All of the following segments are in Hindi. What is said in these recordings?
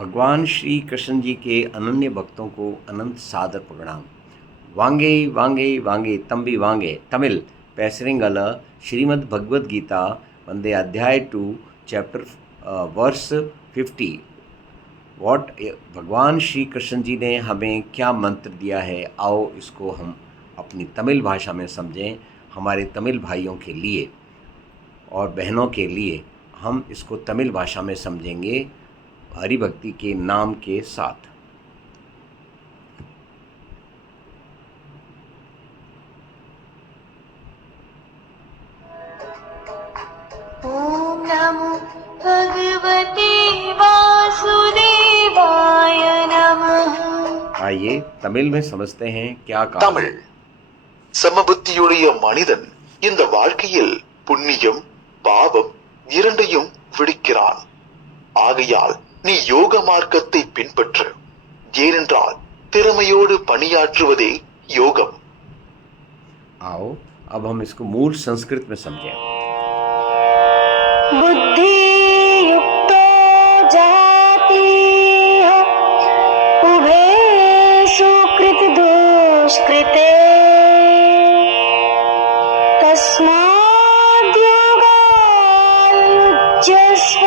भगवान श्री कृष्ण जी के अनन्य भक्तों को अनंत सादर प्रणाम। वांगे वांगे वांगे, तंबी वांगे, तमिल, पैसरिंगल, श्रीमद् भगवद गीता, वंदे अध्याय two, chapter verse fifty. What भगवान श्री कृष्ण जी ने हमें क्या मंत्र दिया है? आओ इसको हम अपनी तमिल भाषा में समझें, हमारे तमिल भाइयों के लिए और बहनों के लिए। हम इसको तमिल भाषा में समझेंगे। हरि भक्ति के नाम के साथ ॐ नमो भगवते वासुदेवाय नमः आइए तमिल में समझते हैं क्या कहा தமிழ் சமபுத்தியுடைய மனிதன் இந்த வாழ்க்கையில் புண்ணியம் பாவம் இரண்டையும் விடுக்கிறான் ஆகையால் நீ யோக மார்க்கத்தை பின்பற்று ஏனென்றால் திறமையோடு பணியாற்றுவதே யோகம் आओ अब हम इसको मूल संस्कृत में समझें बुद्धियुक्तो जातीह उभे सुकृतदुष्कृते तस्माद्योगायुज्यस्व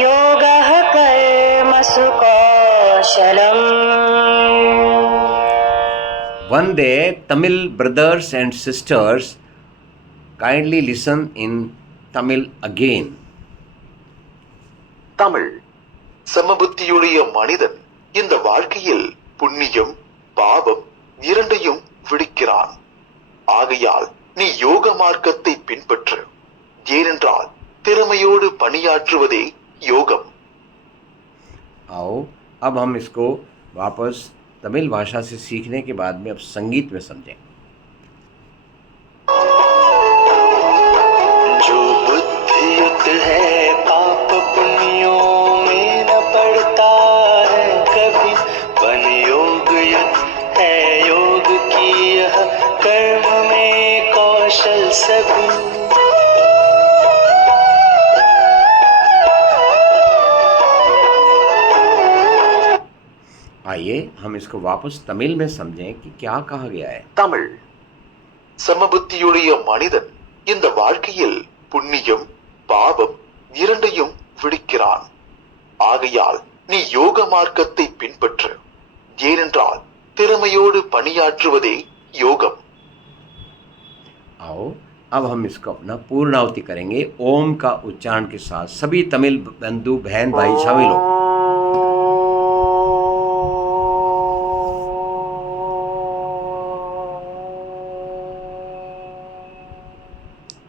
योगः कर्मसु कौशलम् One day, Tamil brothers and sisters kindly listen in Tamil again. Tamil சமபுத்தியுடைய மனிதன் இந்த வாழ்க்கையில் புண்ணியம் பாவம் இரண்டையும் விடுக்கிறான் ஆகையால் நீ யோக மார்க்கத்தை பின்பற்று ஏனென்றால் திறமையோடு பணியாற்றுவதே योगम। आओ अब हम इसको वापस तमिल भाषा से सीखने के बाद में अब संगीत में समझें। जो बुद्धियुक्त है पाप पुण्यों में न पड़ता है कभी। वन योग युक्त है योग की यह कर्म में कौशल सभी आइए हम इसको वापस तमिल में समझें कि क्या कहा गया है தமிழ் சமபுத்தியுடைய மனிதன் இந்த வாழ்க்கையில் புண்ணியம் பாவம் இரண்டையும் விடுக்கிறான் ஆகையால் நீ யோக மார்க்கத்தை பின்பற்று ஏனென்றால் திறமையோடு பணியாற்றுவதே யோகம் आओ अब हम इसको अपना पूर्णावती करेंगे ओम का उच्चारण के साथ सभी तमिल बंधु बहन भाई शामिल हो